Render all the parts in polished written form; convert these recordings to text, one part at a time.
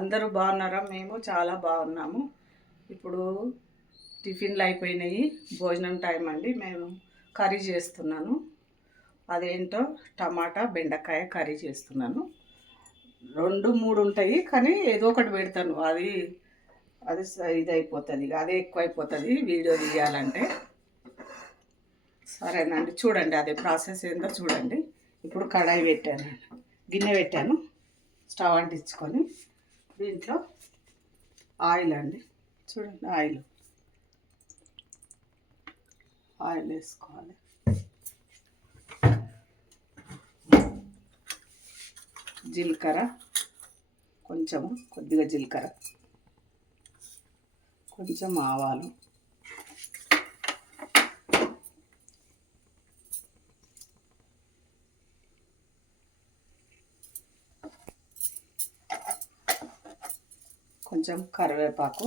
అందరూ బాగున్నారా? మేము చాలా బాగున్నాము. ఇప్పుడు టిఫిన్లు అయిపోయినాయి, భోజనం టైం అండి. మేము కర్రీ చేస్తున్నాను. అదేంటో టమాటా బెండకాయ కర్రీ చేస్తున్నాను. 2-3 ఉంటాయి, కానీ ఏదో ఒకటి పెడతాను. అది అది ఇది అయిపోతుంది, అదే ఎక్కువ అయిపోతుంది వీడియో తీయాలంటే. సరేనండి, చూడండి అదే ప్రాసెస్ ఏందో చూడండి. ఇప్పుడు కడాయి పెట్టాను, గిన్నె పెట్టాను, స్టవ్ అంటించుకొని దీంట్లో ఆయిల్ అండి, చూడండి ఆయిల్ వేసుకోవాలి. జీలకర్ర, కొద్దిగా జీలకర్ర, కొంచెం ఆవాలు, కొంచెం కరివేపాకు,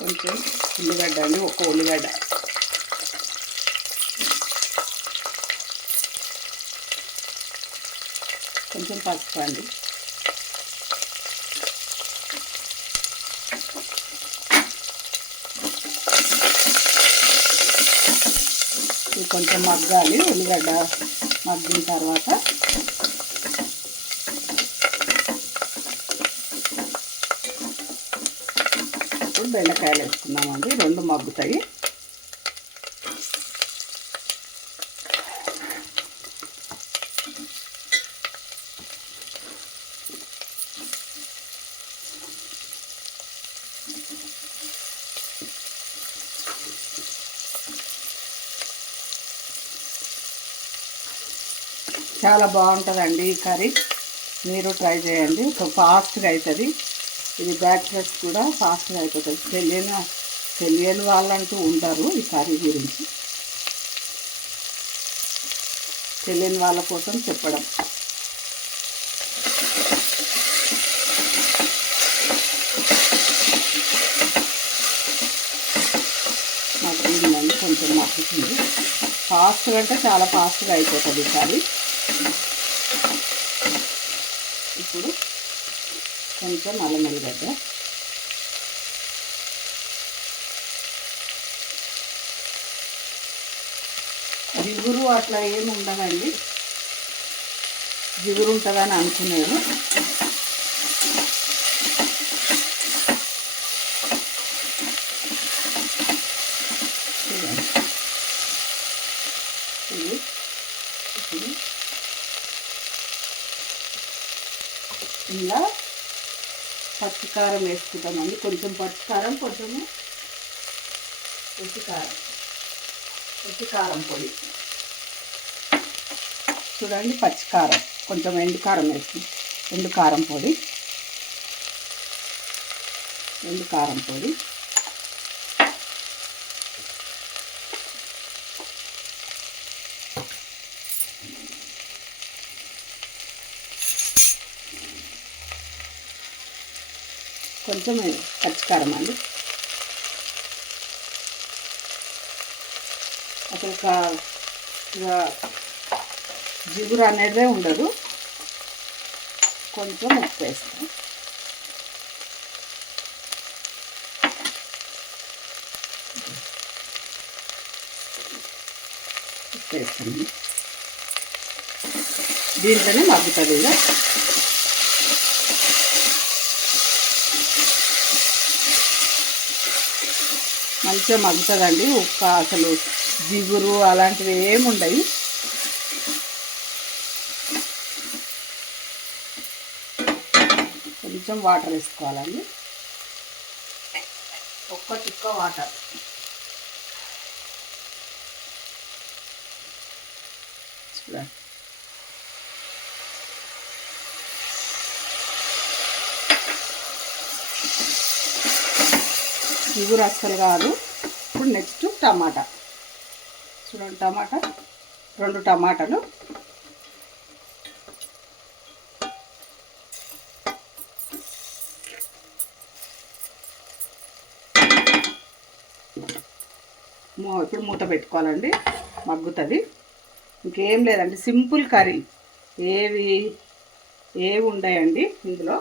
కొంచెం ఉల్లిగడ్డ అండి, ఒక ఉల్లిగడ్డ, కొంచెం పసుపు అండి, ఇది కొంచెం మగ్గాలి. ఉల్లిగడ్డ మగ్గిన తర్వాత ఇప్పుడు బెండకాయలు వేసుకున్నామండి. 2 మగ్గుతాయి. చాలా బాగుంటుందండి ఈ కర్రీ, మీరు ట్రై చేయండి. ఫాస్ట్గా అవుతుంది. ఇది బ్యాచిలర్స్ కూడా ఫాస్ట్గా అయిపోతుంది. తెలియని వాళ్ళంటూ ఉంటారు. ఈ కర్రీ గురించి తెలియని వాళ్ళ కోసం చెప్పడం. మగ్గిందండి, కొంచెం మగ్గుతుంది. ఫాస్ట్గా అంటే చాలా ఫాస్ట్గా అయిపోతుంది ఈ కర్రీ. ఇప్పుడు కొంచెం అల్లం వెల్లిగడ్డ, జిగురు అట్లా ఏమి ఉండదండి. జిగురు ఉంటుందని అనుకునేది. ఇప్పుడు ఇలా పచ్చికారం వేసుకుంటామండి. కొంచెం పచ్చికారం, కొంచెము పచ్చికారం పొడి. చూడండి, పచ్చికారం, కొంచెం ఎండుకారం వేసి ఎండుకారం పొడి, కొంచెం పచ్చికారం అండి. అసలు జిగురు అనేదే ఉండదు. కొంచెం ఉప్పు వేస్తాం. దీంట్లోనే మగ్గుతుంది. ఇక మంచిగా మగ్గుతుందండి. అసలు జిగురు అలాంటివి ఏమి ఉండవు. కొంచెం వాటర్ వేసుకోవాలండి, ఒక్క చుక్క వాటర్. చూడండి, జిగురు అస్సలు కాదు. ఇప్పుడు నెక్స్ట్ టమాటా. చూడండి, 2 టమాటాలు, ఇప్పుడు మూత పెట్టుకోవాలండి, మగ్గుతుంది. ఇంకేం లేదండి, సింపుల్ కర్రీ. ఏవి ఉండయండి ఇందులో.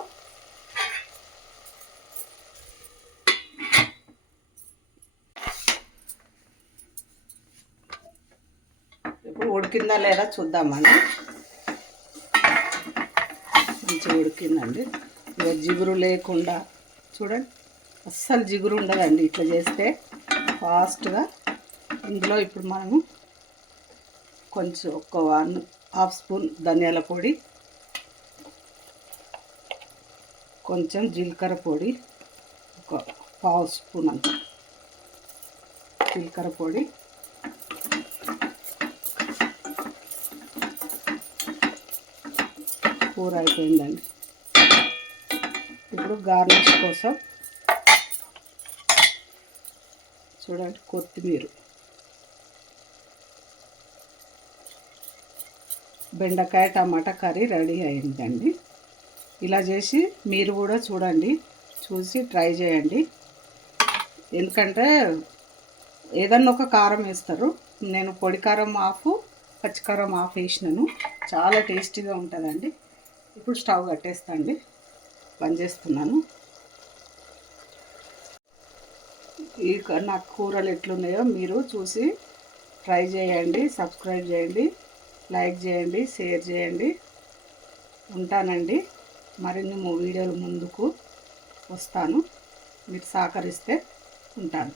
ఇప్పుడు ఉడికిందా లేదా చూద్దామండి. మంచిగా ఉడికిందండి. ఇక జిగురు లేకుండా చూడండి, అస్సలు జిగురు ఉండదండి ఇట్లా చేస్తే ఫాస్ట్గా. ఇందులో ఇప్పుడు మనము కొంచెం ఒక 1/2 స్పూన్ ధనియాల పొడి, కొంచెం జీలకర్ర పొడి, ఒక 1/2 స్పూన్ అంత జీలకర్ర పొడి, కూర అయిపోయిందండి. ఇప్పుడు గార్నిష్ కోసం చూడండి కొత్తిమీర, బెండకాయ టమాటా కర్రీ రెడీ అయిందండి. ఇలా చేసి మీరు కూడా చూడండి, చూసి ట్రై చేయండి. ఎందుకంటే ఏదన్నా ఒక కారం వేస్తారు, నేను పొడి కారం హాఫ్, పచ్చికారం హాఫ్ వేసినాను. చాలా టేస్టీగా ఉంటుందండి. ఇప్పుడు స్టవ్ కట్టేస్తాండి, బంద్ చేస్తున్నాను. ఈ నా కూరలు ఎట్లున్నాయో మీరు చూసి ట్రై చేయండి, సబ్స్క్రైబ్ చేయండి, లైక్ చేయండి, షేర్ చేయండి. ఉంటానండి. మరిన్ని వీడియోలు ముందుకు వస్తాను, మీరు సహకరిస్తే ఉంటాను.